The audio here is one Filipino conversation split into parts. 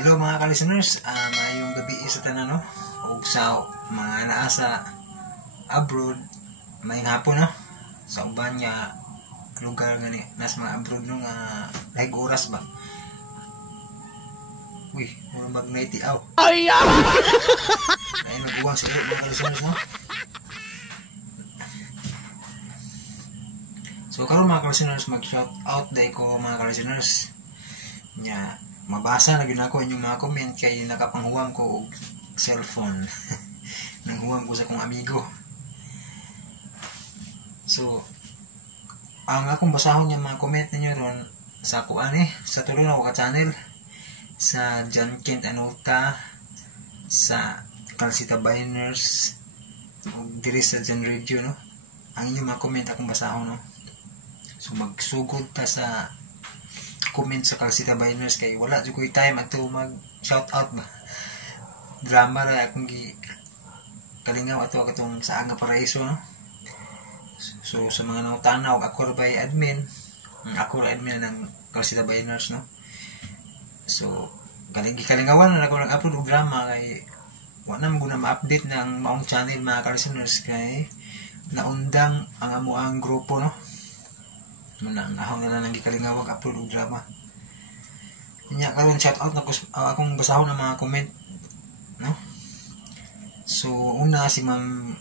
Hello mga ka-listeners, mayong gabi sa tanan no. Ug sa mga naa sa abroad, may hapon no. Sa uban nga lugar nga ni nas mga abroad no nga like oras ba. Uy, murang bag naitiaw. Ay! Dahil nag-uwang siguro mga ka-listeners no. So karon mga ka-listeners, mag-shout out day ko mga ka-listeners. Nya mabasa na gyud ako inyong mga comment kay nakapanghuwam ko og cellphone. Nanghuwam ko sa akong amigo. So ang akong basahon yung mga comment ninyo ron sa ako sa tulo na ko ka channel sa John Kent Anota, sa Calcita Biners, ug diri sa John Radio no. Ang inyong mga comment akong basahon no. So magsugod ta sa comment sa Calcita Biners kay wala jud koy time ato mag shout out ba. Drama ra akong gi kalingaw ato katong sa Aga Paraiso no. So sa mga nawtanaw ako ra bay admin, ako ra admin ng Calcita Biners no. So kalingawan na ako nag-upload og drama kay wala man guna ma-update ng maong channel mga ka-listeners kay naundang ang amuang grupo no. Muna ahong na lang gikalingawag upload og drama. Nya karon shout out na akong basahon ng mga comment no. So una si Ma'am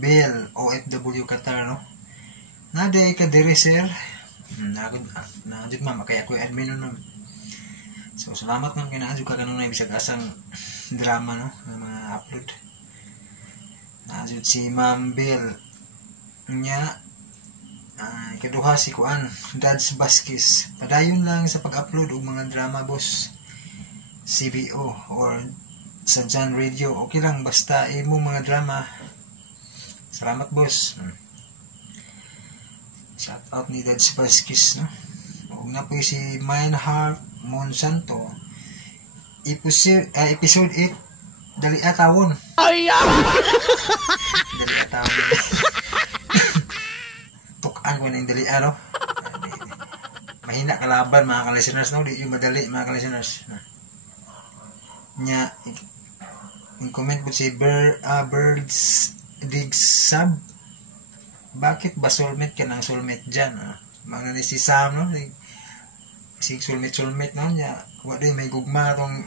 Bell OFW Qatar no. Naday ka diri sir. Na jud ma'am kay ako admin no. So salamat man kay naadyo ka kanunay bisag asang drama no ng mga upload. Naadyo si Ma'am Bell nya ikaduha si Kuan Dads Baskis. Padayon lang sa pag-upload og mga drama boss. CBO or sa John Radio okay lang basta imo mga drama. Salamat boss. Shout out ni Dads Baskis no. Ug na po si Mineheart Monsanto. Episode 8 dali atawon. Ay! Dali atawon. Tukan ko ng dali ano. Mahina kalaban mga ka-listeners no, di yung madali mga ka-listeners. Nya in comment po si Birds Dig Sub. Bakit ba soulmate ka ng soulmate dyan? Mga ni si Sam no, si soulmate no nya wala may gugma tong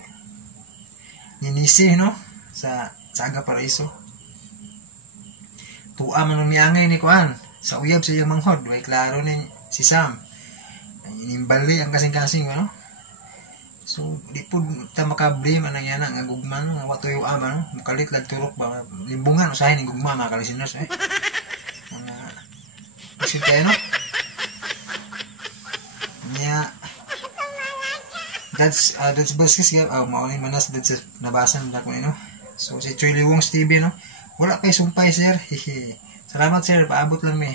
ninisi no sa Aga Paraiso. Tuwa man miangay ni Kuan sa uyab sa iyang manghod, way klaro ning si Sam. Inimbali ang kasing-kasing no. So di po ta makablame anang yana nga gugman nga watoy ama no, mukalit lag turok ba limbungan usahay ning gugma mga ka-listeners eh. Mga isip tayo no. Nya that's baskis mauni manas that's nabasa na ko no. So si Chuy Wong TV no. Wala kay sumpay sir. Salamat sir, paabot lang mi.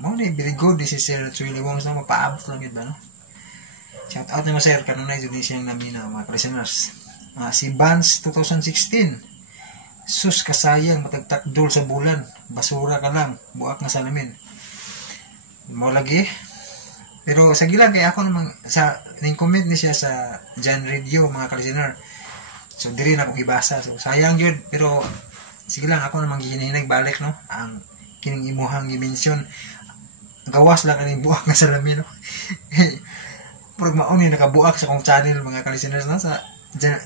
Mo ni very good this is sir Chuy Wong sa mapaabot lang gid ba no. Shout out naman sir kanunay jud ni siyang nami na mga listeners. Si Vans 2016. Sus kasayang matagtakdol sa bulan, basura ka lang, buak na salamin. Mo lagi. Pero sa gilang kay ako namang sa ning comment ni siya sa John Radio mga ka-listener. So diri na akong ibasa. So sayang yun pero sige lang ako namang gihinay balik no ang kining imuhang gi-mention gawas lang kaning buak nga salamin no. Pero mao ni nakabuak sa akong channel mga ka-listeners no sa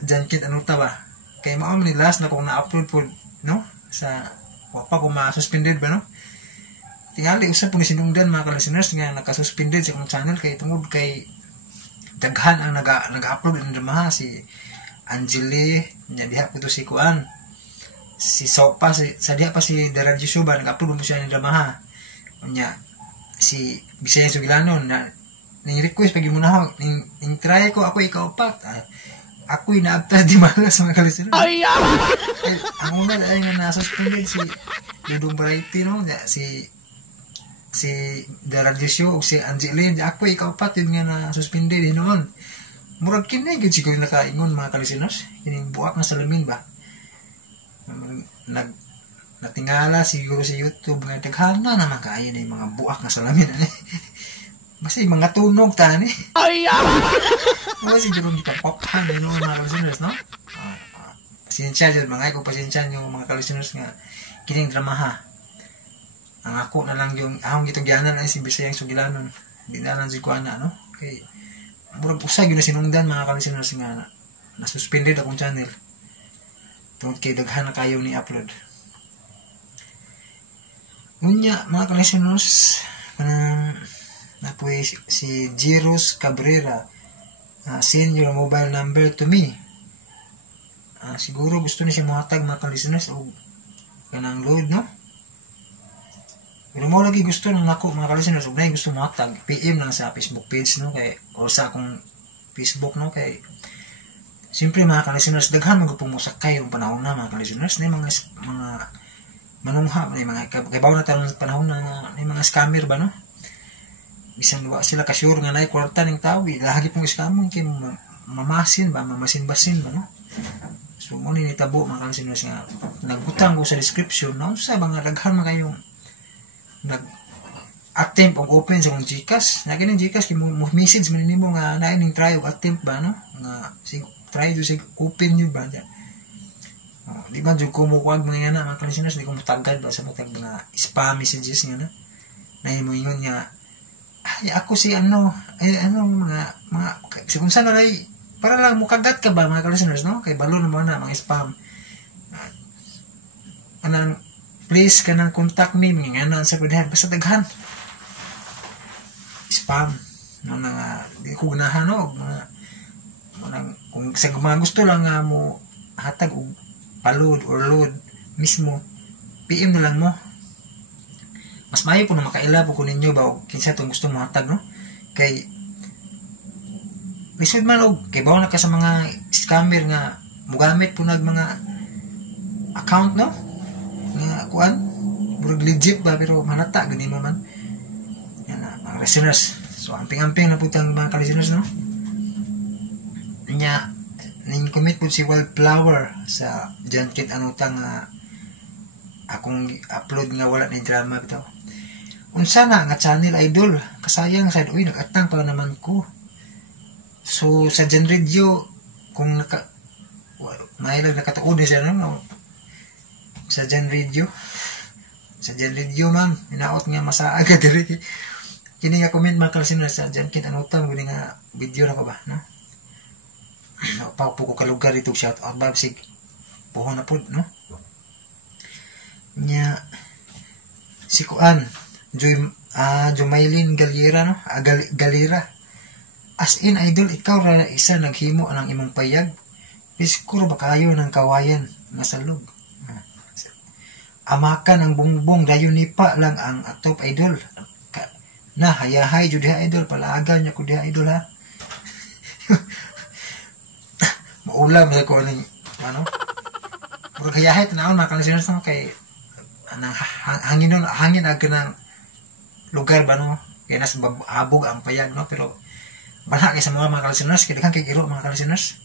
John Kent Anota ba kay mao ni last na kong na-upload po no sa wa pa ko ma-suspended ba no. Tingali usab po ni sinungdan mga ka-listeners nga naka-suspended sa akong channel kay tungod kay daghan ang naga-upload ng drama si Angeli nya diha po to si Kuan si Sopa sa diha pa si Daradyo Suba nag-upload mo siya ng drama ha nya si Bisaya Sugilanon na ning request pag imunaw ning try ko ako ikaupat ako'y naabtas di malas mga ka-listeners. Ay! Ang una ay nga na-suspended si Dudong Variety no si Daradyo Show o si Angeline ako'y ikaupat yun nga na-suspended noon. Murag kini gid siguro nakaingon mga ka-listeners kining buak na salamin ba. Natingala siguro sa YouTube nga daghana naman kaayo na yung mga buak na salamin Basta mga tunog tani. Ay! Ano si Jerome ipapaphan yun mga ka-listeners, no? Pasensya dyan, mga ko pasensya yung mga ka-listeners nga kining drama ha. Ang ako na lang yung ahong gitong gianan ay si Bisayang Sugilanon. Hindi na lang si Kuana, no? Okay. Murag usag yun na sinungdan mga ka-listeners nga na-suspended akong channel. Tungkol kay daghan na kayo ni upload. Unya, mga ka-listeners, na po si Jiros Cabrera, send your mobile number to me. Siguro gusto niya siya muhatag mga ka-listeners o kanang load, no? Pero mo lagi gusto nang ako mga ka-listeners, o na gusto muhatag, PM lang sa Facebook page, no? Kay, o sa akong Facebook, no? Kay, siyempre mga ka-listeners, daghan magpumosakay yung panahon na mga ka-listeners, na mga manungha, may mga kaibaw na tayo ng panahon na may mga scammer ba, no? Bisan ba sila kasyur nga na'y kwarta ng tao, lagi pong scammer, kaya mamasin ba, mamasin-basin ba, no? So, muna nitabo mga ka-listeners nga, nagbutang ko sa description, na sa mga daghan mga kayong nag-attempt o open sa mong Gcash, na ganyan Gcash, mo message maninimo nga naining try o attempt ba, no? Nga, try to say open nyo ba, dyan. Di ba, dyan kumukuag mga yan mga ka-listeners, di ko matagad ba sa matag mga spam messages nga na, na mo yun nga, ay, ako si ano, mga, si kung saan na para lang mukagat ka ba mga ka-listeners, no? Kay balo naman na mga spam. Anang, please kanang contact me, mga nga sa pwede, basta daghan. Spam. No, di ko ganahan, no? Kung sa mga gusto lang nga mo hatag o palud or load mismo, PM na lang mo. Mas mayo po na makaila po ko ninyo ba o kinsa itong gusto mo hatag, no? Kay lisod man og kay bawo na ka sa mga scammer nga mugamit po nag mga account, no? Nga kuan murag legit ba pero manata gani mo man. Yan na mga listeners. So amping-amping na po tang mga listeners, no? Nya ning commit po si Wildflower sa John Kit Anutang akong upload nga wala ni drama bitaw. Unsa na nga channel idol kasayang sad uy nagatang pa naman ko. So sa Gen Radio kung mailag nakatuod ni siya, no? Sa Gen Radio ma'am inaot nga masaaga diri kini nga comment mga ka-listeners sa John Kit Anutang guni nga video na ko ba, no? Pa po ko kalugar dito shout out ba sig puho na pod, no? Nya si Kuan Jumaylin Galera, no? Galera as in idol ikaw ra isa naghimo ang imong payag biskuro ba kayo ng kawayan nga salog amakan ang bungbong dayon ni pa lang ang atop idol na hayahay jud idol palaagan niya ko diha idol ha. Maulam sa ko ning ano pero hayahay tanaw na ka-listeners no kay anang hangin ag kanang lugar ba, no? Kaya nas habog ang payag, no? Pero bala kay sa mga ka-listeners kay kay giro mga ka-listeners.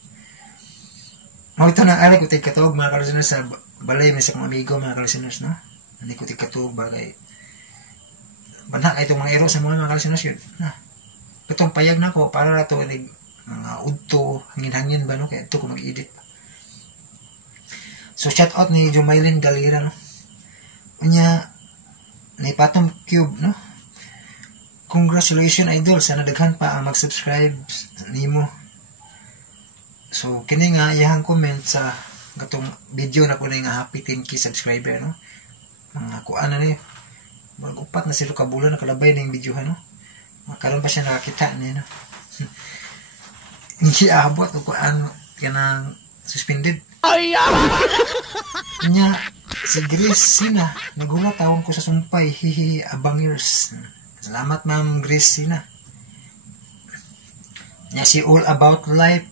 Mo ito na ari ko tay katog mga ka-listeners sa balay mi sa mga amigo mga ka-listeners, no? Ani ko tay katog bagay. Bala kay itong mga ero sa mga ka-listeners yun. Na. Itong payag na ko para ra to mga udto, hangin-hangin ba, no? Kaya ito ko mag-edit. So shout out ni Jumaylin Galera, no? Unya ni Patong Cube, no? Congratulations idol, sana daghan pa ang mag-subscribe nimo. So kini nga iyang comment sa gatong video na ko na nga happy 10k subscriber, no? Mga kuan na ni mag-upat na sila kabulan nakalabay na yung video, no? Karon pa siya nakakita niya, no? Hindi abot o kuan kanang suspended. Ay! Nya si Grace Sina nagulat tawon ko sa sumpay, hihi abangers. Salamat ma'am Grace Sina. Nya si All About Life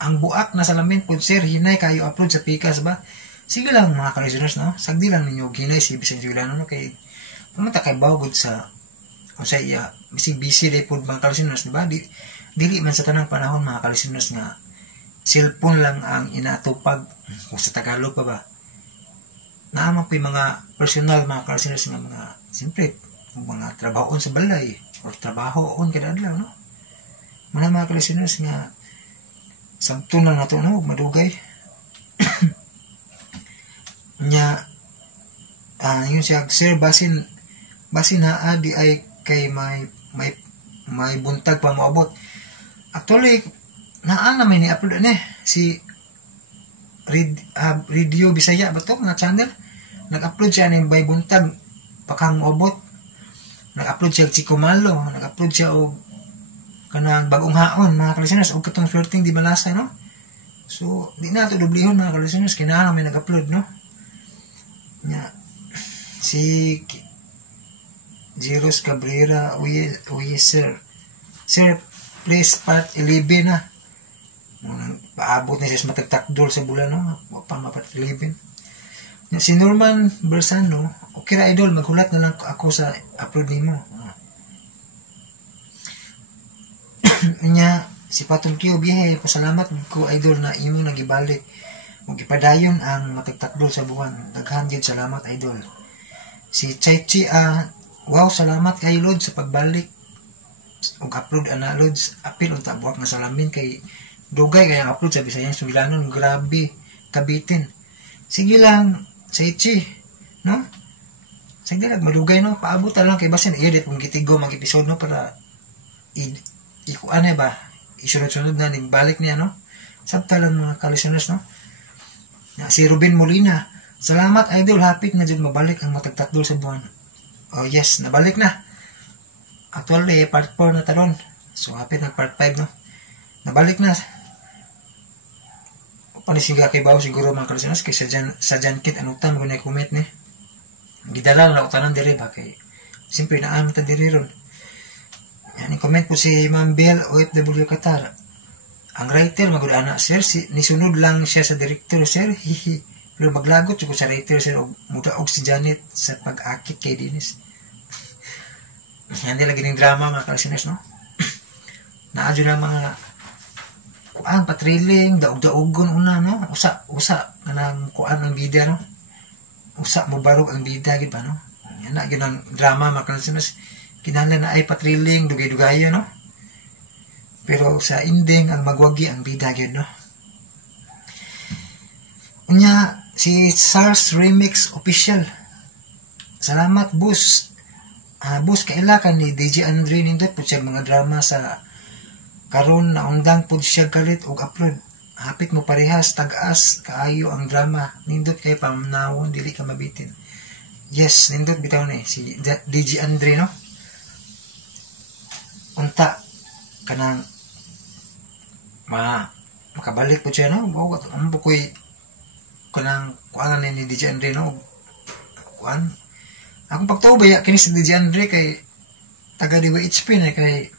ang buak na salamin po sir hinay kayo upload sa Pikas ba. Sige lang mga ka-listeners, no? Sagdi lang ninyo hinay si Bisan Juliano, no? Kay pumunta kay bawod sa kung sa iya busy day po mga ka-listeners, di ba? Dili man sa tanang panahon mga ka-listeners nga cellphone lang ang inatupag kung sa Tagalog pa ba. Naaman po yung mga personal mga ka-listeners nga mga siyempre mga trabahoon sa balay or trabaho on kada adlaw no. Mga listeners nga sabton lang nato no madugay. Nya yun siya, sir, basin haa di ay kay may buntag pa moabot. Actually naa naman ni upload si Radio Bisaya ba to nga channel, nag-upload siya ng may buntag pakang moabot. Nag-upload siya Chico Malo, nag-upload siya og kanang bagong haon mga listeners, og katong flirting di malasa no. So di na to dublihon mga listeners, kinahanglan may nag-upload no. Nya si Jiros Cabrera, uy sir, please part 11 na. Paabot na siya matagtakdol sa bulan no, pa mapat 11. Si Norman Bersano, okay ra idol, maghulat na lang ako sa upload nimo. Nya si Patong Kyo bihe, pasalamat ko idol na imo nagibalik ug ipadayon ang matagtakdol sa buwan. Daghan gyud salamat idol. Si Chaichi wow, salamat kay Lord sa pagbalik ug upload ana Lods. Apil unta buwak nga salamin kay dugay kay ang upload sa Bisayang Sugilanon, grabe kabitin. Sige lang Chaichi no, sige lang madugay no, paabot lang kay basin i-edit kung gitigo mag episode no para ikuan ba isunod-sunod na balik niya no. Sabtalan mga listeners no. Si Ruben Molina, salamat idol, hapit na dyan mabalik ang matagtakdol sa buwan. Oh yes, nabalik na. Actually, part 4 na taron. So hapit na part 5 no. Nabalik na. Panisiga kay bawo siguro mga listeners kay sa Jankit anutan mo na comment ni. Gidala na utanan dire ba kay simple na ta dire ron. Yan comment po si Ma'am Bel OFW Qatar. Ang writer magud ana sir, nisunod lang siya sa director sir. Pero maglagot ko sa writer sir og mudaog si Janet sa pag-akit kay Dennis. Yan nila gining drama mga listeners no. Naadyo na mga kuan patriling daog-daogon una no. Usa kanang kuan ang bida no. Usa mo barog ang bida gid ba no. Yan na gyud ang drama mga listeners. Kinahanglan na ay patriling dugay-dugayo no. Pero sa ending ang magwagi ang bida gyud no. Unya si SARS Remix Official, salamat boss. Boss kaila kan ni DJ Andre nindot po siya mga drama sa karon na undang po siya galit og upload. Hapit mo parehas tag-as kaayo ang drama nindot kay pamnawon dili ka mabitin. Yes, nindot bitaw ni si DJ Andre no. Unta kanang makabalik po siya no. Ang bukoy kanang kuan ni DJ Andre no. Kuan akong pagtubaya kini si DJ Andre kay taga DWHP na kay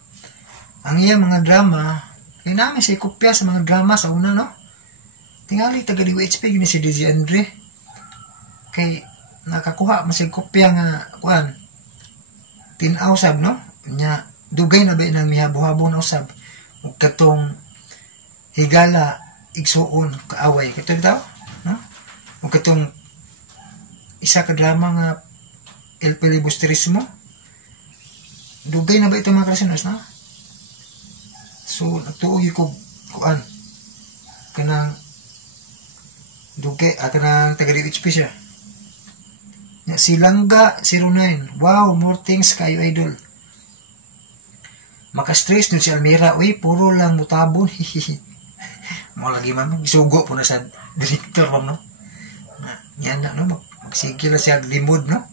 ang iya mga drama kay namin siya kopya sa mga drama sa una no. Tingali taga DWHP gini si DJ Andre kay nakakuha man siya kopya nga kuan tinaw sab no. Nya dugay na ba nang mihabo-habo na usab ug katong higala igsuon kaaway kito bitaw no. Ug katong isa ka drama nga El Filibusterismo dugay na ba ito mga listeners no. So nagtuoy ko kuan kanang dugay kanang taga DHP siya. Si Langga 09, wow, more things kayo idol. Maka-stress nun si Almira, uy, puro lang mutabon, hihihi. Mga lagi man, isugo po na sa director, no? Yan na, no? Magsigil na siya limod, no?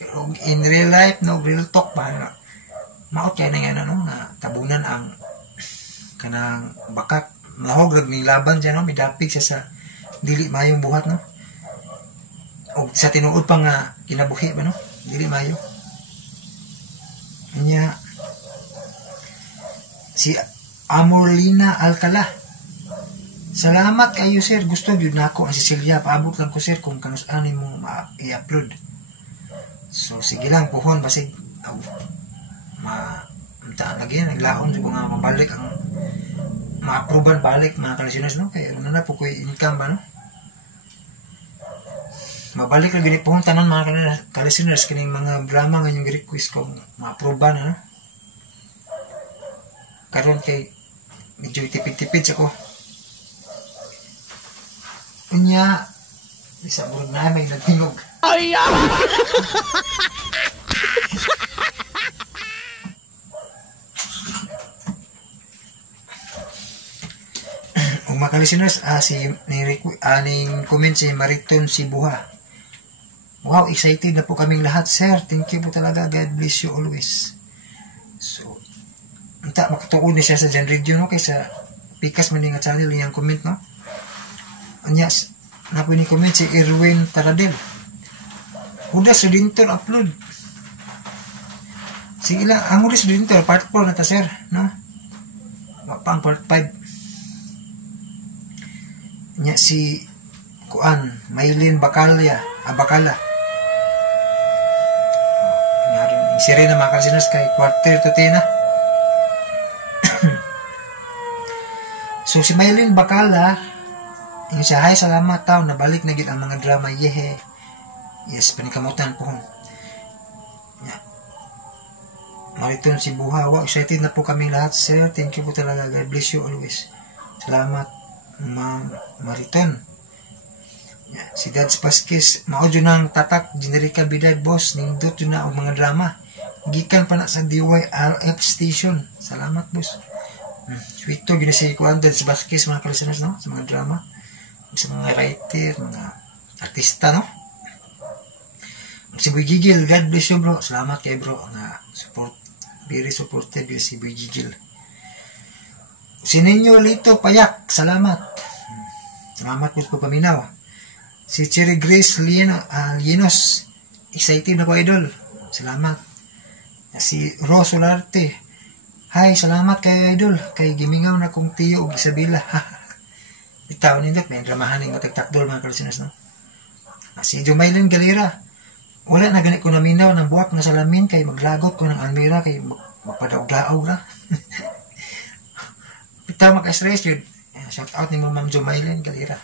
Pero in real life, no? Real talk pa, no? Maot kaya na yan, no? Na tabunan ang kanang bakak, lahog ng laban siya, no? Midapig siya sa dili mayong buhat, no? O sa tinuod pa nga kinabuhi ba, no? Dili mayo. Kanya, si Amorlina Alcala, salamat kayo sir, gusto yun na ako ang Cecilia, paabot lang ko sir kung kanus-ani mo i-upload. So sige lang puhon basig lagi naglaon ko nga mabalik ang ma-approvean balik mga kalisinos no, kaya ano na po ko income ba no, mabalik lang gini puhon tanan mga kalisinos kining mga drama nga yung request ko ma-approvean no. karon kay medyo tipid-tipid sa ko. Unya, isa mo na may nagtingog. Ay, mga listeners, ning comment si Mariton Sibuha. Wow, excited na po kaming lahat, sir. Thank you po talaga. God bless you always. So, unta makatuon ni siya sa Jan Radio, no? Kaysa pikas man nga channel yung comment, no? Anyas, napo ni comment si Erwin Taradel. Hudas Redintor upload. Sige lang, ang Hudas Redintor, part 4 na ta, sir, no? Pang part 5. Nya si Kuan, Maylin Bakala. Si Rina mga kalsinas kay quarter to 10 na. So si Maylin Bakala, yung siya, hi, salamat tao, nabalik na gid ang mga drama, yehe. Yes, panikamutan po. Mariton Sibuha, wow, excited na po kami lahat, sir. Thank you po talaga. God bless you always. Salamat, Ma'am Mariton. Si Dads Pasquez, maudyo ng tatak, generika bidad, boss. Nindot yun na ang mga drama. Gikan pa na sa DYRF station. Salamat, boss. Sweet to, ginasi ko ang Dads Pasquez, mga kalisanas, no? Sa mga drama. Sa mga writer, mga artista, no? Si Boy Gigil, God bless you, bro. Salamat kay bro. Support, very supportive si Boy Gigil. Si Ninyo Lito Payak, salamat. Salamat po po paminaw. Si Cherry Grace Lienos, excited na po, idol. Salamat. Si Rose Solarte, hi, salamat kay idol. Kay gimingaw na kong tiyo o Isabela. Bitaw nindot, may dramahan ng matagtakdol mga kalisinas, no? Si Jumaylin Galera, wala na ganit ko naminaw ng buwak na salamin kay maglagot ko ng Almira kay magpadaog-daog na. Bitaw maka-stress yun. Shout out ni mo Ma'am Jumaylin Galera.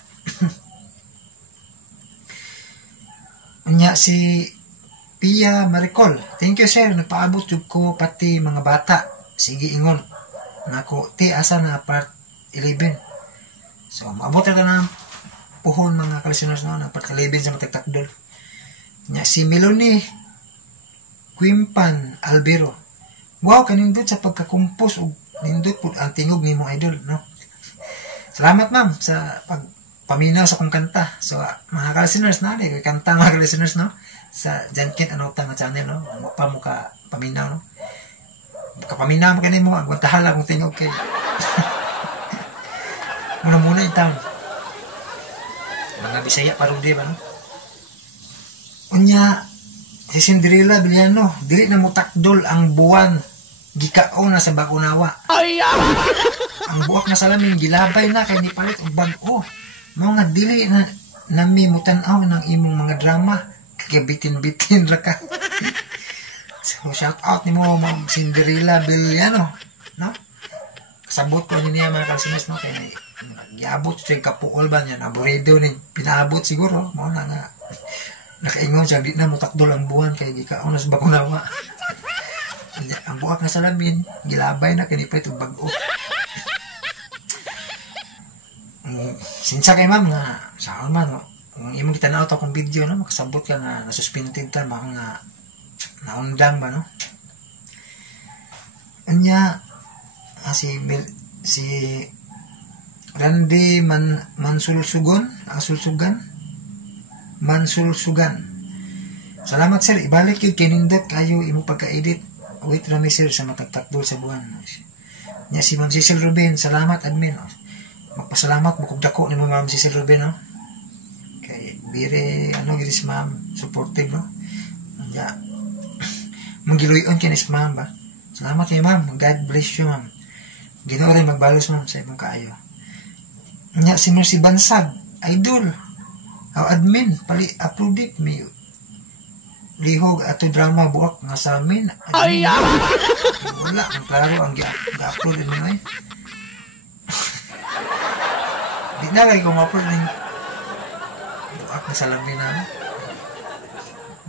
Unya si Pia Maricol, thank you sir, nagpaabot yung ko pati mga bata. Sige ingon. Nako, ti asa na part 11. So, maabot na ng puhon mga kalisuners, no, ng part 11 sa matagtakdol. Nya si Melanie Quimpan Albero. Wow, kanindot sa pagkakumpos o nindot po ang tingog ni mong idol, no? Salamat ma'am sa pagpaminaw sa kong kanta. So, mga kalisuners na, kanta mga kalisuners, no? Sa Jan Kent Anota nga channel, no? Pa mo ka paminaw, no? Kapaminaw mo kanin mo, ang tahala kong tingog kay. Muna-muna yung taon. Mga Bisaya parodi ba, no? Unya, si Cinderella Villano, dili na mutakdol ang buwan, gikao na sa Bakunawa. Ang buwak na salamin, gilabay na, kay ni palit o bag-o. Mga dili na nami mutanaw ng imong mga drama, kaya bitin-bitin ra ka. So, shout out ni mo, Ma'am Cinderella Villano, no? Kasabot ko niya mga kalsinas, no? Kaya nag-iabot siya kapuol ba niya, naburido ni pinaabot siguro, mo na nga. Nakaingon siya, di na mutakdol ang buwan, kaya di ka unas Bakunawa. Ang buwak na salamin, gilabay na, kanipay itong bag-o. Sinsa kay ma'am na, saan man, no? Kung imong kita na akong video, no? Makasabot ka nga, nasuspended ka, mga naundang ba, no? Anya, si Randy Mansulsugan. Salamat sir, ibalik yung kinindot kayo imo pagka-edit. Wait rami sir sa matagtakdol sa buwan. Nya si Ma'am Cecil Ruben, salamat admin. Magpasalamat mo kung dako ni mo Ma'am Cecil Ruben, no? Kay bire giris ma'am, supportive, no? Nya manggiluyon kinis ma'am ba. Salamat kay ma'am, God bless you ma'am. Ginoo rin magbalos ma'am sa imong kaayo. Nya si Mercy Bansag, idol. Admin, pali upload mi lihog ato drama buwak nga sa amin. Ay, wala, ang klaro ang ga-upload mo ay. Di na lagi ko ma-upload ng buwak nga sa lamin na.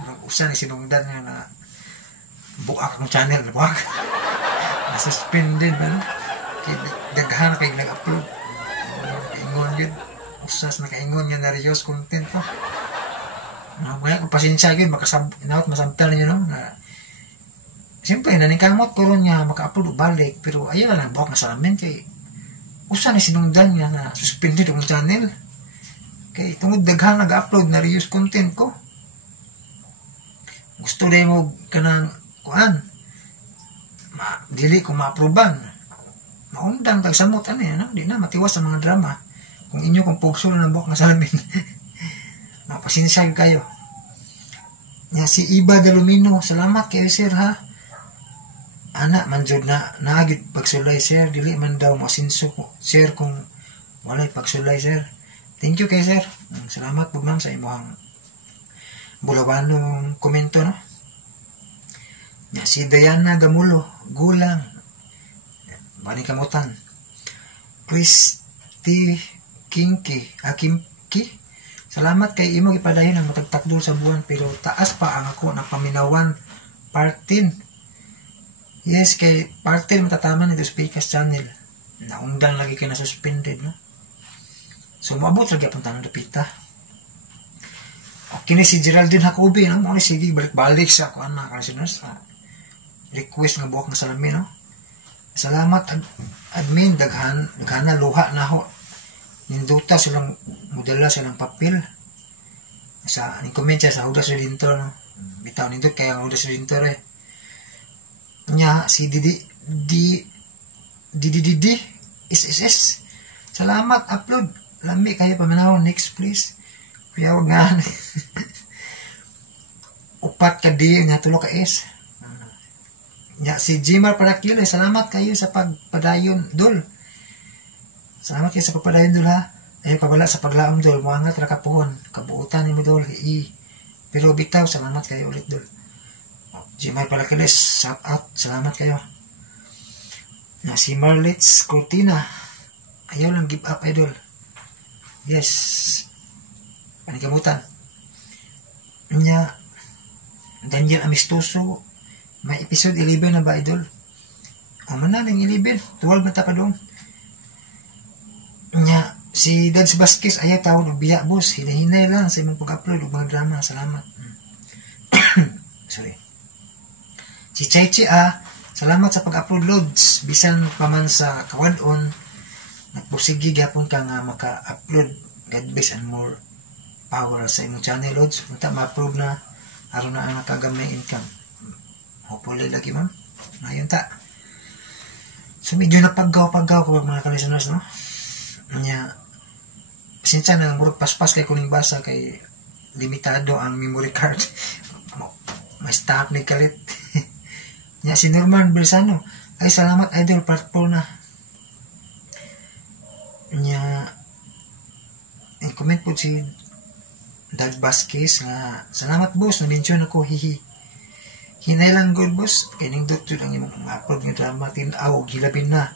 Nag-usan ni sinungdan nga na buwak ng channel, buwak. Na-suspended ba, no? ingon nga na-reuse content ko. Kaya kung pasensya yun, masamtal ninyo, no? Siyempre, nanikamot ko ron nga maka-upload balik, pero ayaw lang, buwak na sa amin, kay usa na sinungdan nga na suspended ang channel. Kay tungod daghang nag-upload na reuse content ko. Gusto na mo kanang kuan. Dili ko ma-aproban. Maundang tagsamot ano, di na matiwas sa mga drama. Kung inyo kung pugso na buwak na salamin. Mapasensya kayo. Nya si Iba Dalumino, salamat kayo sir ha. Ana man jud na naagit pagsulay sir, dili man daw masinso ko sir kung walay pagsulay sir. Thank you kay sir. Salamat po ma'am sa imong bulawanong komento, no? Nya si Diana Gamulo, gulang. Bani kamutan. Christy Kimki. Salamat kay imo gipadayon ang matagtakdol sa buwan pero taas pa ang ako na paminawan partin. Yes, kay partin matataman nito Speakers channel. Naundang lagi kay na suspended, no? So, maabot lagi ang tanong dapita. Okay ni si Geraldine Hakobi, no? Mga sige, balik-balik sa ako, anak, listeners. Request nga buwak na salamin, no? Salamat, admin, daghana, luha na ho. Ninduta silang, mudala silang papel. Sa, comment siya sa Hudas Redentor, no? Bitaw nindot, kaya ang Hudas Redentor, eh. Nya, si Didi, SSS. Salamat, upload. Lami kayo paminaw, next please. Kuya wag nga. Upat ka di, nga tulo ka S. Nya si Jimar Parakil, salamat kayo sa pagpadayon, Dol. Salamat kayo sa pagpadayon, Dol ha. Ayaw kabala sa paglaom, Dol. Muangat rakapuhon. Kabuutan ni mo, Dol. Pero bitaw, salamat kayo ulit, Dol. Jimar Parakil, shout out. Salamat kayo. Nya si Marlitz Cortina. Ayaw lang give up, idol. Yes. Panikamutan. Nya Daniel Amistoso, may episode 11 na ba, idol? Man na ng 11, 12 na pa doon. Nya si Dads Vasquez, ayaw tawag ng biya, boss. Hinahinay lang sa imong pag-upload ng mga drama. Salamat. Sorry. Si Chaichi, salamat sa pag-upload, loads. Bisan pa man sa kawadon, nagpusigi gapon ka nga maka-upload. God bless and more power sa imong channel, loads. Punta ma-approve na aron na ang nakagamay income. Hopefully lagi, ma'am. Ngayon ta. So medyo napaggaw-paggaw ko mga ka-listeners, no? Nya pasensya na murag paspas kay kuning basa kay limitado ang memory card. May stop ni kalit. Nya si Norman Bersano, ay salamat idol, part 4 na. Nya comment po si Dad Vasquez nga salamat boss, na-mention ako, hihi. Hinay lang good boss, kay nindot yun ang imong upload nga drama, tinaw, gilabin na.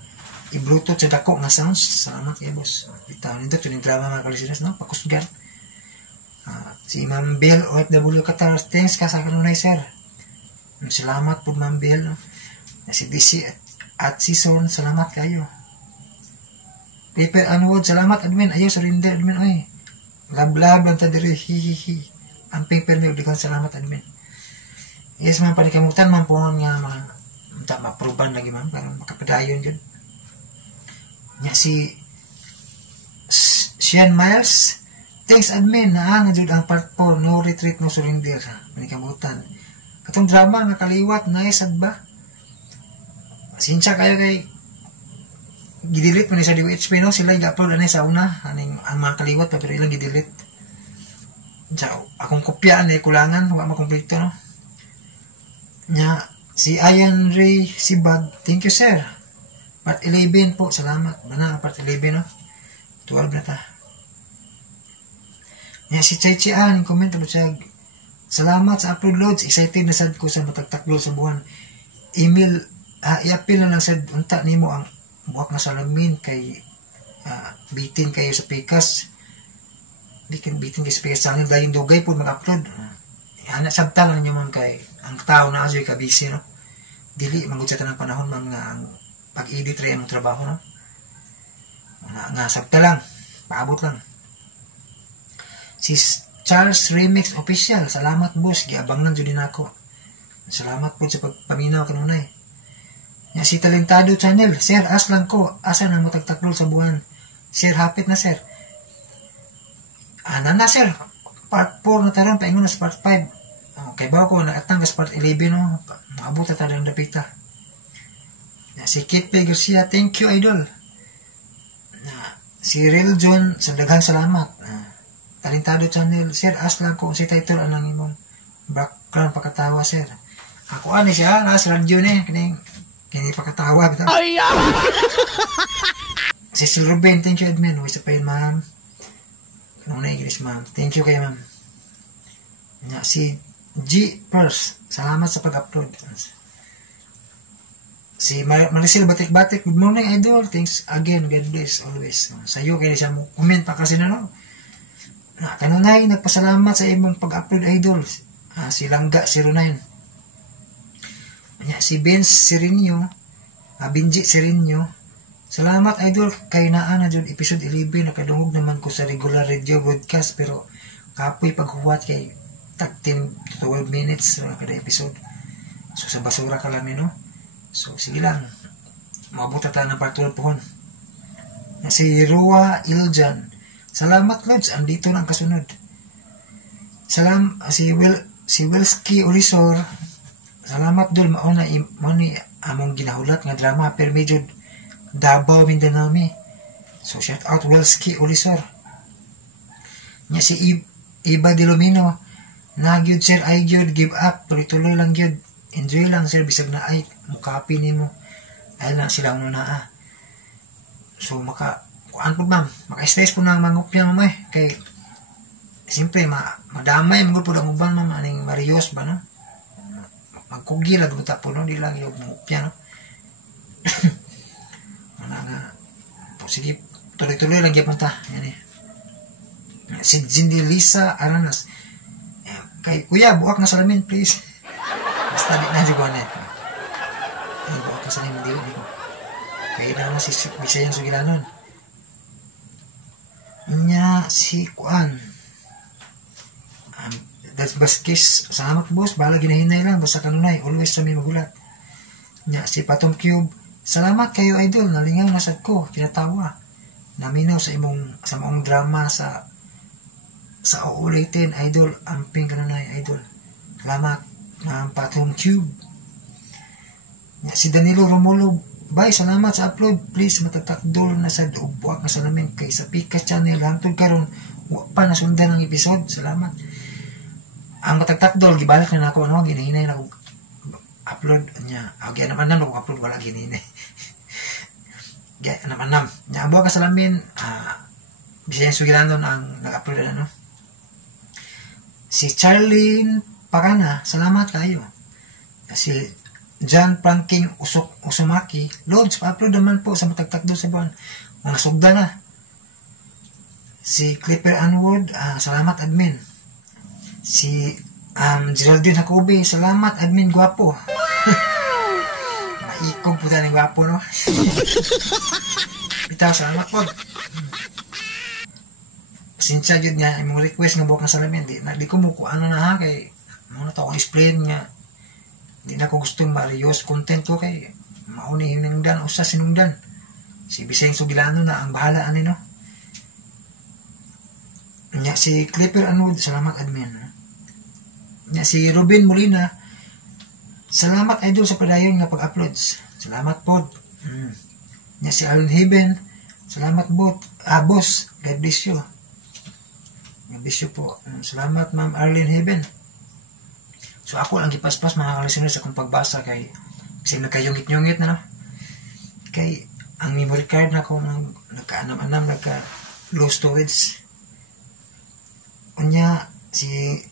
I-bluetooth sa dako nga sounds, salamat kay boss. Bitaw, nindot yun yung drama mga kalisinas, no? Pakusgan. Si Ma'am Bell, OFW Qatar, thanks ka sa kanunay sir. Salamat po Ma'am Bell, no? Si DC at Season, salamat kayo. Paper and Wood, salamat admin, ayaw surrender admin, oy. Lab-lab lang ta diri, hihihi. Ang paper niyo, dikang salamat admin. Yes, ma'am, panikamutan, ma'am, po nga mga ma-proban lagi, ma'am, para makapadayon yun. Nya si Sean Miles, thanks admin, nga jud ang part 4, no retreat, no surrender, panikamutan. Katong drama, nga kaliwat, nice, ad ba? Sinsya kayo kay gidelete man sa DWHP, no? Sila i-upload sa una, ang mga kaliwat, pero ilang gidelete. Akong kopyaan, kulangan, huwag makomplito, no? Nya, si Ayan Ray Sibag, thank you, sir. Part 11 po, salamat. Mana, part 11, no? 12 na ta. Nya, si Chay Chian, comment about siya, salamat sa upload loads, excited na sad ko sa matagtaklo sa buwan. Email, i-appeal na lang sad, unta nimo ang buwak na salamin kay bitin kayo sa pikas. Bitin kayo sa pikas channel dahil dugay po mag-upload. Anak sabta lang nyo man kay ang tao na asoy kabisi, no? Dili mangudsatan ng panahon man nga ang pag-edit rin ang trabaho, no? Nga sabta lang, paabot lang. Si Charles Remix Official, salamat boss, giabangan jud din ako. Salamat po sa pagpaminaw kanunay. Nya si Talentado Channel, sir, as lang ko, asa nang matagtaklol sa buwan. Sir, hapit na sir. Ana na sir, part 4 na taron, paingon na sa part 5. Kay bago ko, naatang sa part 11, no? Maabot na tayo ng dapita. Si Kit P. Garcia, thank you idol. Si Real John, sa daghang salamat. Talentado Channel, sir, as lang ko, si title anang imong background pakatawa sir. Ako ani siya, nasa radyo ni, kini pakatawa bitaw. Si Sil Ruben, thank you admin. Wisa pa yun ma'am. Kanong na English ma'am. Thank you kayo ma'am. Si G. Purse, salamat sa pag-upload. Si Maricel Batik-Batik, good morning idol. Thanks again, God bless always. Sa'yo kayo siya mo comment pa kasi na no. Kanunay, nagpasalamat sa imong pag-upload idol. Si Langga 09. Si Benz Sirinyo, Binji Sirinyo, salamat idol kay naa na dyan episode 11. Nakadungog naman ko sa regular radio broadcast pero kapoy paghuwat kay tag 10 to 12 minutes kada episode. So sa basura ka lang no. So sige lang, maabot na tayo ng part 12 pohon. Si Rua Iljan, salamat Lods, andito na ang kasunod. Si Welski Orisor, salamat dul, mauna ni among ginahulat nga drama pero medyo Davao Mindanao mi. So shout out Welski Orisor. Nya si Iba Dilomino, nagyod sir ay gyud give up, tuloy-tuloy lang gyud. Enjoy lang sir, bisag na ay mukapi nimo. Ay lang sila una So kuan po ma'am, maka-stress po nang mangupyan mo kay siyempre madamay mo po ang uban ma'am aning Marios ba no? Magkugi lang buta po no, di lang yung mangupyan no. Wala nga. Sige, tuloy-tuloy lang gyapon ta. Yan eh. Si Jindy Lisa Aranas. Kay kuya, buwak na salamin please. Basta di na dyan eh. Ay, buwak na salamin di ko. Kaya na si Bisayan Sugilanon. Nya si Kuan. That's Baskis. Salamat boss. Bahala ginahinay lang. Basta kanunay. Always sa may magulat. Nya si Patom Cube. Salamat kayo idol. Nalingaw nasad ko. Kinatawa. Naminaw sa maong drama sa uulitin idol. Amping kanunay idol. Salamat. Patom Cube. Nya si Danilo Romulo. Bye, salamat sa upload. Please, matatakdol na sa ubuak na salamin kay sa Pika Channel. Hantod karon pa nasundan ang episode. Salamat. Ang matagtakdol, gibalik na ako, no? Ginahinay na ako upload niya. Gaya naman na ako upload, wala ginahinay. Gaya naman na. Nya, abuak ka salamin, Bisayan Sugilanon ang nag-upload na, no? Si Charlene Parana, salamat kayo. Si John Franking Usumaki, Lods, pa-upload naman po sa matagtakdo sa buwan. Kung nasugda na. Si Clipper Anwood, salamat admin. Si Geraldine Jacobi, salamat admin, gwapo. Maikog po tayo gwapo, no? Bitaw, salamat po. Sinsya yun nga, yung request nga buwak na salamin. Di ko mo kung ano na ha, kay muna to akong explain nga. Hindi na ko gustong marios content ko kay mauni hinungdan o sa sinungdan. Si Biseng Sugilano na ang bahala ani no. Nya si Clipper Anwood, salamat admin. Nya si Ruben Molina, salamat idol sa padayon nga pag-uploads. Salamat pod. Nya si Allen Heaven, salamat boss. God bless you. God bless you po. Salamat Ma'am Arlene Heaven. So ako lang gipaspas mga listeners sa akong pagbasa kay kasi nagkayungit-yungit na no. Kay ang memory card na ko nagkaanam-anam, nagka low storage. Unya si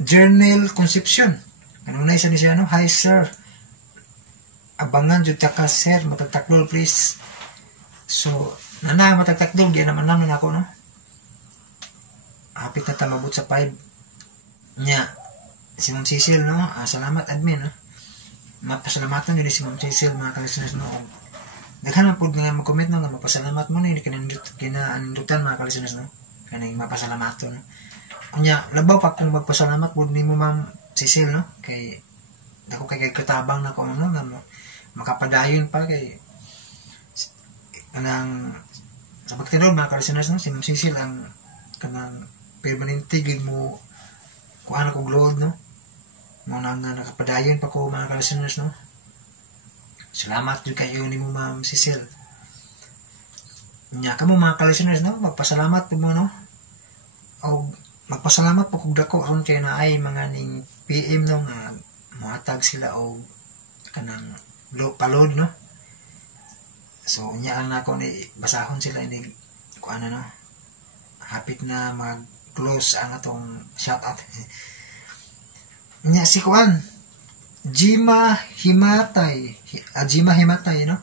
Journal Concepcion. Kanang na isa ni siya no, hi sir. Abangan jud ta ka sir, matagtaklol please. So nana matagtaklol di naman na ako no. Hapit na tamabot sa 5. Nya si Ma'am Cecil, no? Salamat admin, no? Mapasalamatan nyo si Ma'am Cecil, mga kalisuners, no? Daghan po nga mag-comment, no? Mapasalamat mo na, hindi kinanindutan, mga kalisuners, no? kaning mapasalamaton. Unya labaw pa kung magpasalamat pud nimo Ma'am Cecil no kay dako kay katabang na ko ano nga makapadayon pa kay kanang sa pagtinod mga ka-listeners no si Ma'am Cecil ang kanang permanente gid mo kuan ako glood no mo nang nakapadayon pa ko mga ka-listeners no. Salamat jud kayo nimo Ma'am Cecil. Nya kamo mga ka-listeners no magpasalamat pud mo no o magpasalamat po kung dako ron kay na ay mga ning PM no nga muhatag sila og kanang palod no. So unya ang nako ni basahon sila ini kuan no. Hapit na mag-close ang atong shout out. Unya si kuan Jima Himatay no.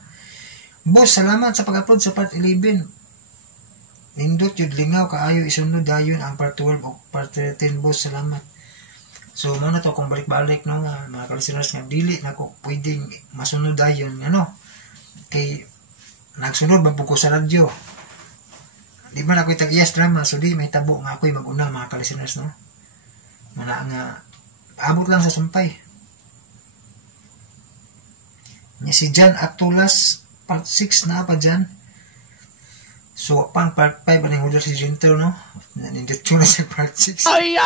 Boss, salamat sa pag-upload sa part 11. Nindot yun lingaw kaayo isunod dayon ang part 12 o part 13 boss salamat. So mo na to kung balik-balik no nga mga ka-listeners nga dili na ko pwedeng masunod dayon ano kay nagsunod man ko sa radyo. Di man ako tag-yes drama so di may tabo nga ako'y mag-una mga ka-listeners no. Mana nga abot lang sa sumpay. Nya si Jan Actulas part 6 na pa dyan. So, pang part 5 anong order si Jinter, no? Nanindito na sa part 6. Ay,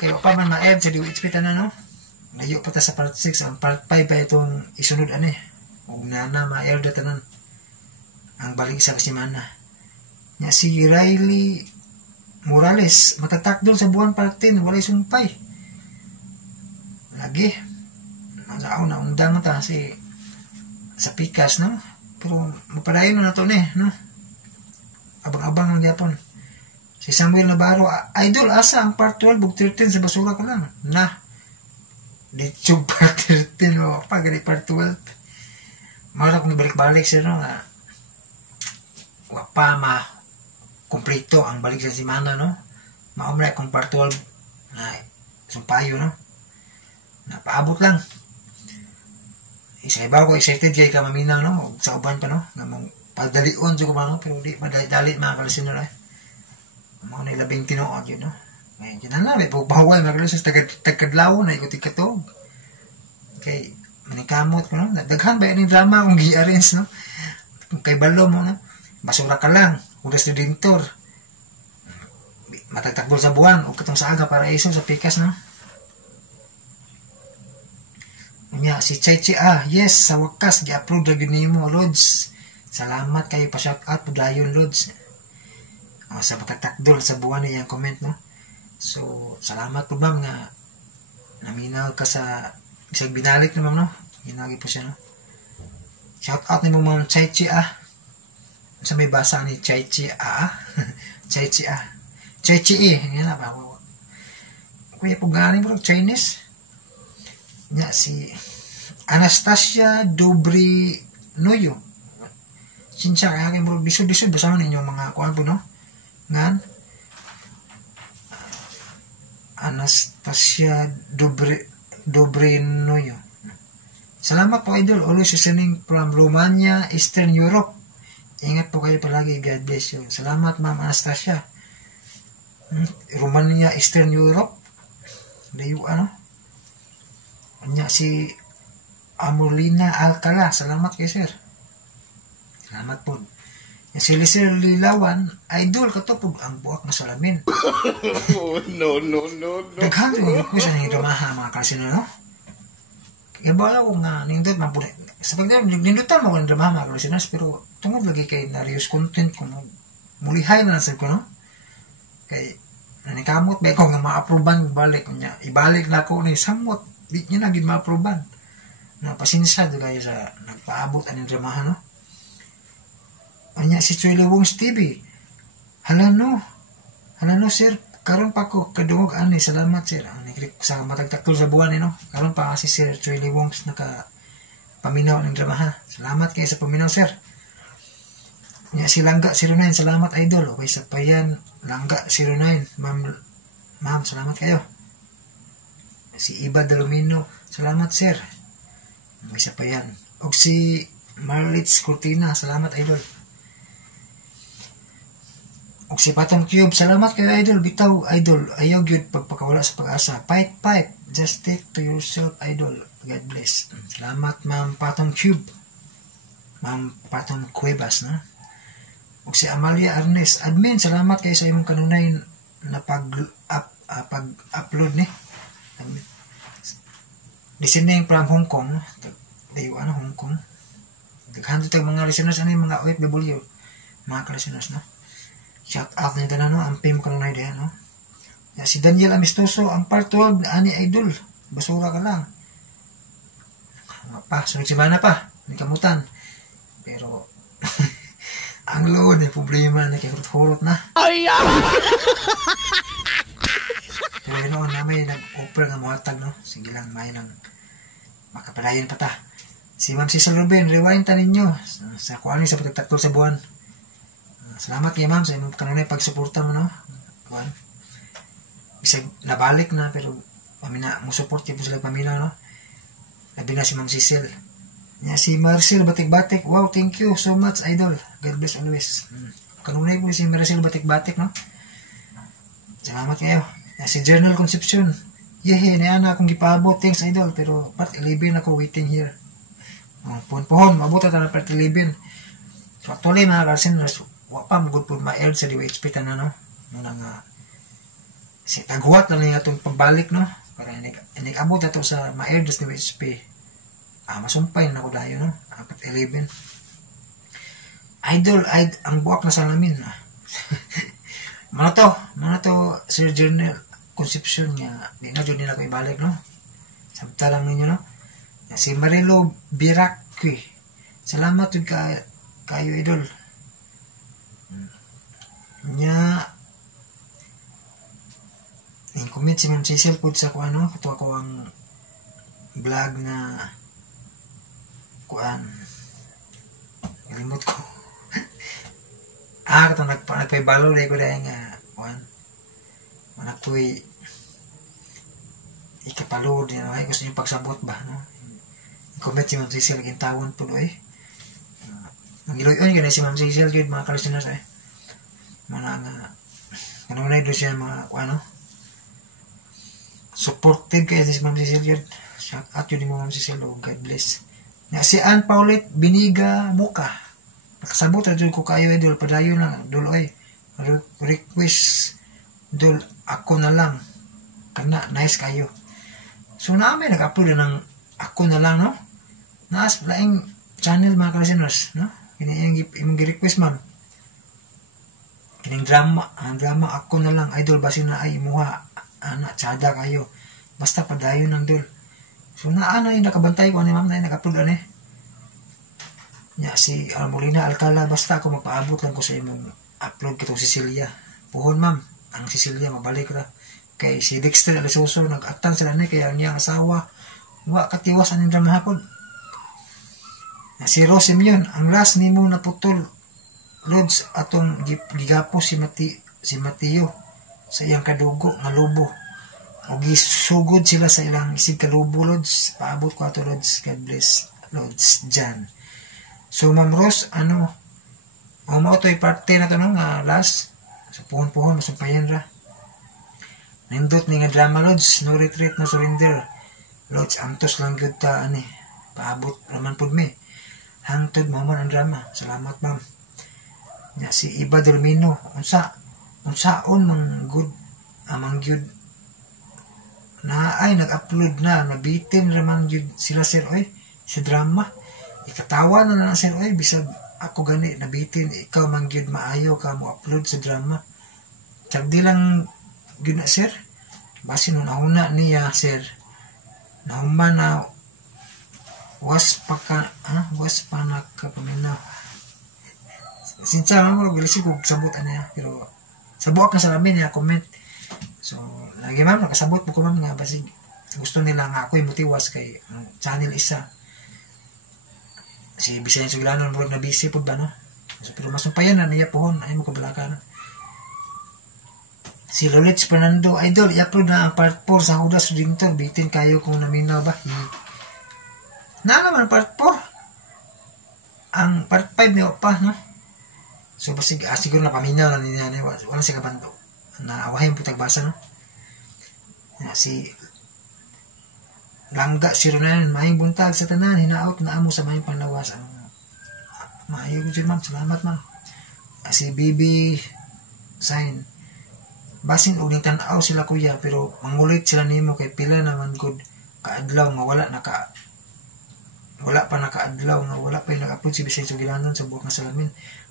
kayo pa man ma-add sa DWHP na, no? Layo pa ta sa part 6. Ang part 5 pa itong isunod, Huwag na ma-add na tanan. Ang balik sa kasimana. Nya si Riley Morales, matatakdol sa buwan part 10, walay sumpay. Lagi. Malao na undang ta si sa pikas, no? Pero mapadayon na to no? Abang-abang lang yapon. Si Samuel Navarro, idol asa ang part 12 ug 13 sa basura ka lang. Na. Dito part 13 o pag part 12. Mara kung balik-balik siya no nga. Wapa ma kompleto ang balik sa simana no. Maumra kung part 12 na sumpayo no. Napaabot lang. Isa iba ko excited kay ka maminaw no sa uban pa no nga mong pagdalion jud ko no pero di madali mga ka-listener mo na labing tinuod yun no ngayon yun na may bawal mga ka-listener tagkadlaw na ikot ikatog kay manikamot ko no daghan ba yung drama kung gi-arrange no kay balo mo no basura ka lang udas ni dintor matagtagbol sa buwan o katong sa aga para iso sa pikas no. Nya si Chaichi yes sa wakas gi-upload lagi nimo Lods. Salamat kayo pa shout out po dayon Lods. Sa pagtakdol sa buwan niyang comment no. So salamat po ma'am nga naminaw ka sa isang binalik na ma'am no. Ginagi po siya no. Shout out nimo ma'am Chaichi sa may basa ni Chaichi Chaichi Chaichi yan na ba ko. Kuya po gani bro Chinese. Nya si Anastasia Dobrinoyo. Sinsya kaya kayo mo bisod-bisod basa ninyo mga kuwan po no? Ngan Anastasia Dobrinoyo. Salamat po idol. Always listening from Romania, Eastern Europe. Ingat po kayo palagi. God bless you. Salamat ma'am Anastasia. Romania, Eastern Europe. Layo ano? Nya si Amorlina Alcala, salamat kay sir. Salamat po. Nya si Lizer Lilawan, idol ka to po ang buwak na salamin. No. Daghan yung request na dramaha mga kasino, no? Kaya bala ko nga, nindot man po. Sa pagdami, nindutan mo ko ng dramaha mga kasinas, pero tungod lagi kay na-reuse content kung mulihay na nasal ko, no? Kay, nanikamot ba ko nga ma-aproban balik niya. Ibalik na ako ni samot. Di niya naging ma-aproban. No, pasinsado kayo sa nagpaabot anong dramahan, no? Anya si Chuy Lewongs TV. Hala no, sir. Karon pa ko kadungog ani. Salamat, sir. Sa matagtakol sa buwan, no? Karon pa si Sir Chuy Lewongs naka paminaw ng dramaha. Salamat kayo sa paminaw, sir. Anya si Langga 09. Salamat, idol. Okay, sa payan. Langga 09. Ma'am, salamat kayo. Si Iba Dalumino, salamat sir. Isa pa yan. O si Marlitz Cortina, salamat idol. Si Patong Cube, salamat kayo idol. Bitaw idol, ayaw gyud pagpakawala sa pag-asa. Fight. Just take to yourself idol. God bless. Salamat Ma'am Patong Cube. Ma'am Patong Cuevas, no? Ug si Amalia Arnes, admin, salamat kayo sa imong kanunay na pag-upload ni. Listening from Hong Kong, Hong Kong. Daghan tag mga listeners ani mga OFW, mga ka-listeners, no? Shout out nito na, no? Ampim ko na idea, no? Ya, si Daniel Amistoso, ang part 12, ani idol. Basura ka lang. Sunod semana pa. Hindi kamutan. Pero, ang load, problema na kihurot-hurot na. Pero noon na may nag-offer ng muhatag, no? Sige lang, may nang makapadayon pa ta. Si Ma'am Cecil Ruben, rewind ta ninyo. Sa kuhaan sa pagtaktol sa buwan. Salamat kay ma'am sa imong kanunay pagsuporta mo, no? Kuan. Bisag nabalik na pero pamina mo support kay sila pamina, no? Labi na si Ma'am Cecil. Nya si Marcel Batik-Batik. Wow, thank you so much idol. God bless always. Kanunay po si Marcel Batik-Batik, no? Salamat kayo. Nya si Journal Concepcion. Yehe, niana akong gipaabot. Thanks idol, pero part 11 ako waiting here. Pohon, mabuta ta na part 11. So actually mga listeners, wa pa magud po ma-air sa DWHP tanan, no? Muna nga si taghuat na lang atong pagbalik, no? Para inig-abot ato sa ma-air sa DWHP. Masumpay na ko dayo, no? Apat 11. Idol, ang buwak na salamin. Mana to Sir Journal Concepcion niya. Di na dyan nila ko ibalik, no? Samtalang ninyo, no? Si Marilo Birakwi. Salamat yun kayo idol. Nya yung comment si Ma'am Cecil po sa kuan, no? Katuwa ko ang vlog na kuan limot ko kato nagpaibalo dahil ko dahil nga kuan manakoy ikapalo din ay gusto nyo pagsabot ba, no? Yung comment si Ma'am Cecil naging tawon po doy ang iloy-on yun ay si Ma'am Cecil yun mga ka-listeners mga nga kanunay doon siya mga ano supportive kayo si Ma'am Cecil yun. Shout out yun mo Ma'am Cecil, oh, God bless. Na si Ann Paulette Biniga Muka, nakasabot na dyan ko kayo idol, padayon lang dol ay request dol ako na lang kana nice kayo. So namin nag-upload ng ako na lang, no? Naas laing channel mga ka-listeners, no? Imong gi-request ma'am kining drama, ang drama ako na lang idol basin na ay muha ana tsada kayo basta padayon ng dol. So naano yung nakabantay ko ni ma'am na yung nag-upload ani nya si Almolina Alcala, basta ako magpaabot lang ko sa imong upload kitong Cecilia puhon ma'am ang Cecilia mabalik ra kay si Dexter Alisoso nag-atang sila ni kaya niyang asawa wa katiwas aning drama hapon. Si Rose Mion, ang last nimo na putol Lods atong gigapo si Mateo sa iyang kadugo nga lubo o gisugod sila sa ilang isig kalubo Lods. Paabot ko ato Lods. God bless Lods Jan. So Ma'am Rose, mautoy parte na to, no, nga last so puhon masumpayan ra nindot ni nga drama Lods, no retreat no surrender Lods, antos lang gyud ta ani paabot raman pud mi hangtod mo man ang drama. Salamat ma'am. Ya si Iba Dormino unsaon mang good amang gyud na ay nag-upload na nabitin raman gyud sila sir oy si drama ikatawa na lang sir oy bisag ako gani nabitin ikaw man gyud maayo ka mo upload sa drama tagdi lang gyud na sir basi nun una niya sir nahuman na was pa nakapaminaw. Sinsa mo gilisig ko sabot niya pero sabuak na sa lamin niya comment. So lagi ma'am nakasabot po ko ma'am nga basig gusto nila nga ako imutiwas kay channel isa. Si Bisayan Suglanon murag na busy po ba, no? So pero masumpayan na niya pohon ay mo kabalakan. Si Lolits Fernando idol i-upload na ang part 4 sa Judas Ringtone bitin kayo kung naminaw ba. Na naman part 4. Ang part 5 niyo pa, no? So basig siguro na paminaw na niya wala siya kabanto na awahin po tagbasa no. Si Langga 09 maayong buntag sa tanan hinaot na amo sa mayong panlawas ang maayong jud ma'am, salamat ma'am. Si BB sign basin og ning tan-aw sila kuya pero mangulit sila nimo kay pila naman gud kaadlaw nga wala pa nakaadlaw nga wala pa nag-upload si Vicencio Gilanon sa buok nga salamin.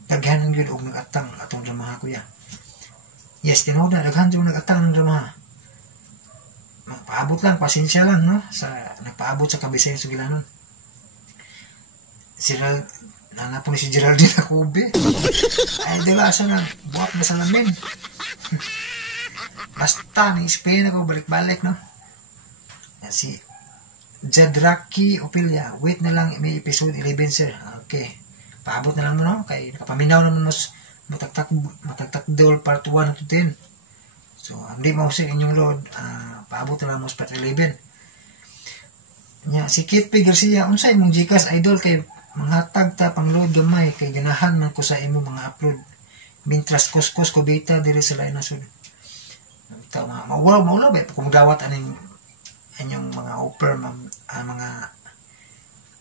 Daghan gyud og nag-atang atong dramaha kuya. Yes, tinuod na daghan gyud nag-atang ng dramaha. Paabot lang, pasensya lang, no? Nagpaabot sa Vicencio Gilanon. Nanapon ni si Geraldine Acobe. Ay, dila, asa na, buwak na salamin. Basta, ni-spin ako, balik-balik, no? Si Jadraki Opilia, wait na lang, may episode 11, sir. Okay. Paabot na lang mo, no? Kay nakapaminaw naman mas matagtak dol part 1 to 10. So, hindi mausik inyong load, paabot na lang mo sa part 11. Si Kit P. Garcia, unsay mong Gcash idol kay manghatag ta pang load gamay kay ganahan man ko sa imo mga upload. Mintras kuskus ko beta diri sa lain nasod. Maulaw ba kumudawat aning inyong mga offer mga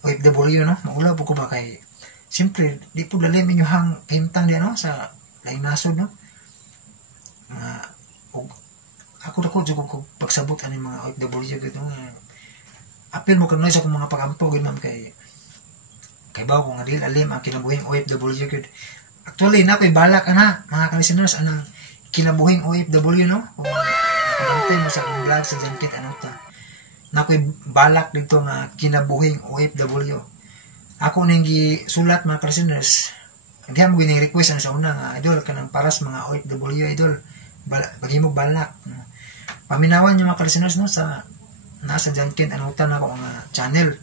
OFW no? Maulaw po ko ba kay siyempre di po lalim inyong himtang diyan no sa lain nasod no. Ako ko pagsabot ani mga OFW gito apil mo kanoy sa akong mga pagampo gid ma'am kay bawo ko nga dili alim ang kinabuhing OFW gid. Actually na koy balak ana mga listeners anang kinabuhing OFW no. Kung nakabantay mo sa akong vlog sa Jankit Anuta na koy balak dito nga kinabuhing OFW. Ako nang gisulat mga listeners diha mo gining request sa una nga idol kanang paras mga OFW idol paghimo balak. Paminawan niyo mga listeners no sa nasa Jankit Anuta na ako nga channel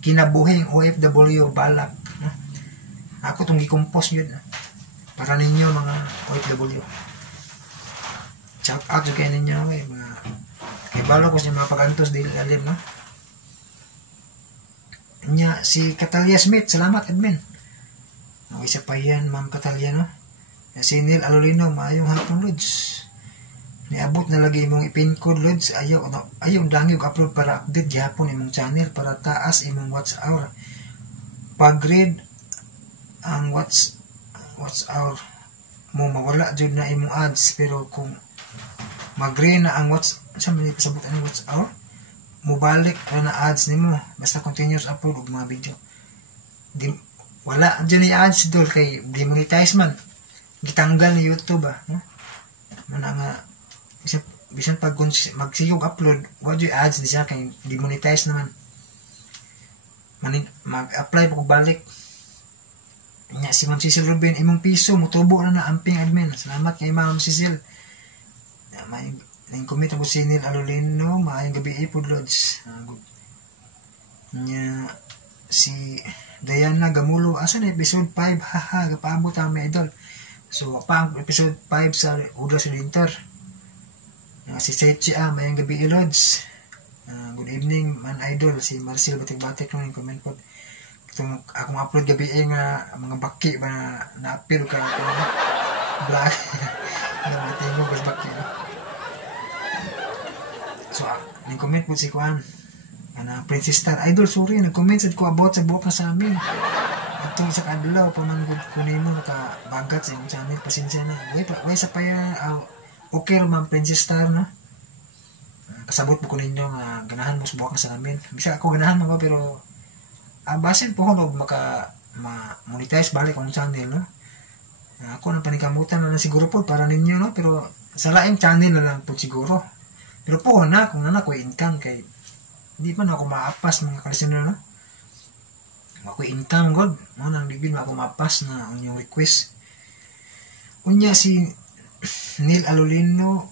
kinabuhing OFW balak no? Ako itong gi-compose yun para ninyo mga OFW. Shout out to kayo ninyo mga kay balo ko sa mga pagantos dili alim no. Si Catalia Smith, salamat admin. Isa pa yan ma'am Catalia no. Si Neil Alolino, maayong hapon lods. Niabot na lagi imong ipin code lods, ayaw dangi og upload para update gihapon imong channel para taas imong watch hour. Pag-read ang watch hour mo mawala jud na imong ads pero kung mag-green na ang watch sa man pasabot ani watch hour mobalik na ads nimo basta continuous upload og mga video. Wala jud ni ads dol kay demonetize man. Gitanggal ni YouTube no? Mana nga bisan pag magsiyog upload what you ads di siya kay demonetize naman mag-apply po balik si Ma'am Cecil Ruben imong piso mutubo na amping admin. Salamat kay Ma'am Cecil. May comment ako si Neil Alolino, maayong gabi ipod lods. Si Diana Gamulo, asa na episode 5 haha gapaabot ang may idol. So pa episode 5 sa Udra Winter. Si Sechi mayang gabi ilods. Good evening man idol si Marcel Batik-Batik nung comment po. Itong akong upload gabi nga mga baki ba na-appeal ka vlog. Namatay mo bas baki. So ning comment po si Kuan Princess Star idol sorry nag-comment sad ko about sa buok na sa amin. Atong sa kadlaw pa man gud kunin mo nakabagat sa imong channel pasensya na. Way sa pa okay ma'am Princess Star no. Kasabot po ko ninyo nga ganahan mo subukan sa namin. Bisa ako ganahan mo pero basin po ko ma-monetize balik ang channel no. Ako nang panikamutan na siguro po para ninyo no pero sa laing channel na lang po siguro. Pero po na kung na ko income kay hindi pa na ako maapas mga kalistener no. Ako income god mo nang bibin ako maapas na ang inyong request. Unya si Neil Alolino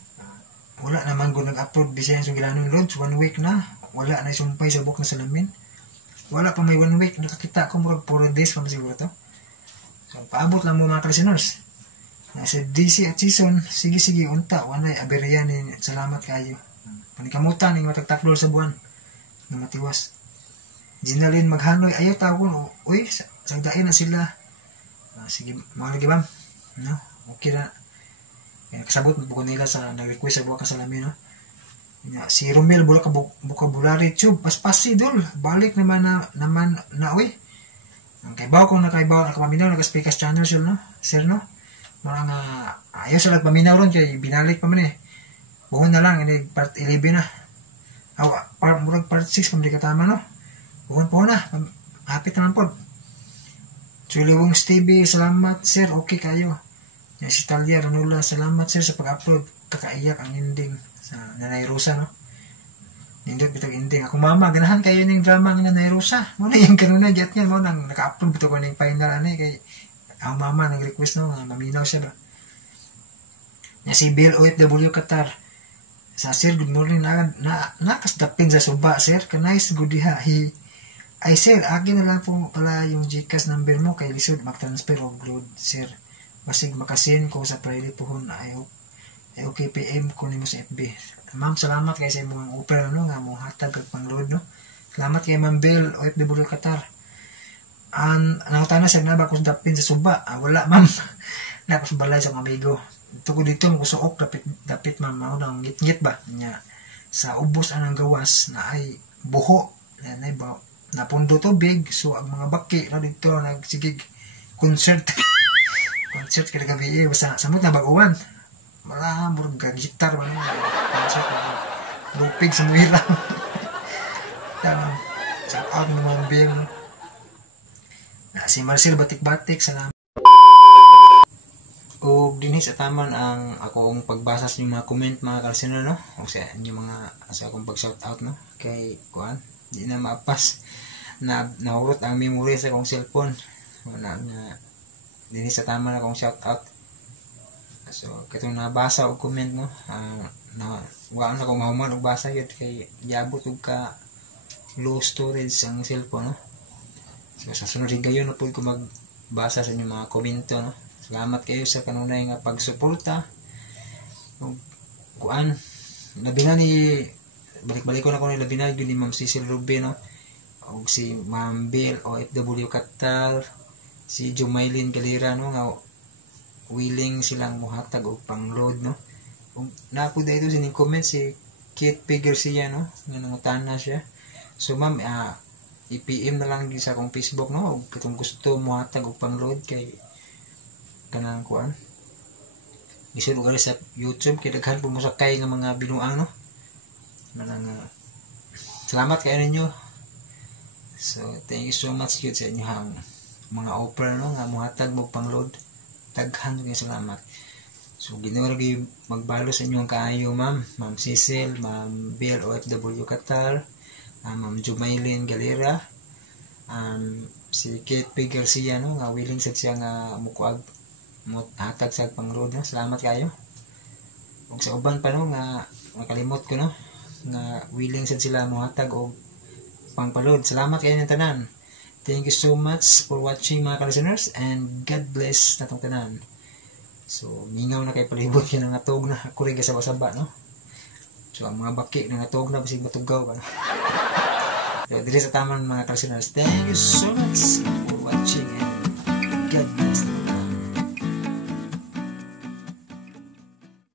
wala naman ko nag-upload Vicencio Gilanon loads 1 week na wala na isumpay sa buok na salamin wala pa may 1 week nakakita ko murag 4 days pa siguro to so paabot lang mo mga listeners sa DC at season sige unta wanay aberya ni salamat kayo panikamutan ning matagtakdol sa buwan na matiwas Ginaline Maghanoy ayaw tawon uy sagdain na sila sige, mga lagi ma'am. No? Okay na. Kasabot buko nila sa nag-request sa buka kasalamin, no? Si Romel Vocabulary Tube paspasi dol. Balik naman na uy. Ang kaibaw kung nakapaminaw nag-speakers channel sir, no? Sir, no? Mga ayaw sila paminaw ron kay binalik pa man eh. Buhon na lang ini part 11 na. Murag part 6 pamili katama, no? Buhon po na. Hapit naman po. Chuliwong Stevie, salamat sir. Okay kayo. Si Talia Ranula, salamat sir sa pag-upload. Kakaiyak ang ending sa Nanay Rosa, no? Nindot bitag ending. Ako mama, ganahan kayo ng drama ng Nanay Rosa. Muna yung kanuna, jet niya mo, nang naka-upload bitag ko ng final, kay ang mama nag-request, no? Maminaw siya ba? Si Bill OFW Qatar. Sa sir, good morning. Nakasdapin sa suba, sir. Kanais, good diha. Ay, sir, akin na lang po pala yung Gcash number mo kay Lisod mag-transfer o upload, sir. Basig makasin ko sa Friday pohon ay okay PM ko nimo sa FB. Ma'am, salamat kay sa imong offer, no, nga mo hatag kag pangload, no. Salamat kay Ma'am Bell OFW Qatar. Nangutana sa na ba ko dapin sa suba? Wala ma'am. Na ko balay sa amigo. Tuko dito mo suok dapit ma'am, mao nang ngit-ngit ba nya sa ubos anang gawas na ay buho na ba napundo tubig, so ang mga baki na dito nagsigig concert kada gabi basta samot na baguan wala murag gitar ba concert lupig sa muira. Shout out mo mga bim, no? Si Marcel Batik-Batik, salamat. O dinhi sa taman ang akong pagbasa sa mga comment mga kalsino, no? O sa inyo mga sa akong pag-shout out, no? Kay kuan di na maapas na nahurot ang memory sa akong cellphone wala na dinhi sa taman akong shout out. So katong nabasa og comment, no? Wa na ko mahuman og basa gyud kay giabot og ka low storage ang cellphone, no? So sa sunod gayon na pud ko magbasa sa inyong mga komento, no? Salamat kayo sa kanunay nga pagsuporta. Kuan labi na ni balik-balik ko na ko ni labi na ni Ma'am Cecil Rubin, no? O si Ma'am Bill OFW Qatar, si Jumaylin Galera, no, nga willing silang muhatag og pangload, no? Ug napo dito sining comment si Kate P. Garcia, no, nga nangutana siya. So ma'am, i-PM na lang sa akong Facebook, no, ug katong gusto muhatag og pangload kay kanang kuan isod og sa YouTube kay daghan po mo sakay nga mga binuang, no, manang salamat kayo ninyo. So thank you so much yun sa inyong mga offer, no, nga muhatag mo pangload. Daghan kayo salamat. So ginuragi magbalo sa inyong kaayo, ma'am Cecil, Ma'am Bill OFW Qatar, Ma'am Jumaylin Galera, si Kate P. Garcia, no, nga willing sa siya nga mukuag hatag sa pangload, no? Salamat kayo. Ug sa uban pa, no, nga makalimot ko, no, nga willing sa sila muhatag og pangpaload. Salamat kayo ng tanan. Thank you so much for watching mga ka-listeners and God bless natong tanan. So mingaw na kay palibot yan ang natog na kuriga sa basaba, no. So ang mga baki na natog na bisig matugaw pa, no? So diri sa taman mga ka-listeners, thank you so much for watching and God bless.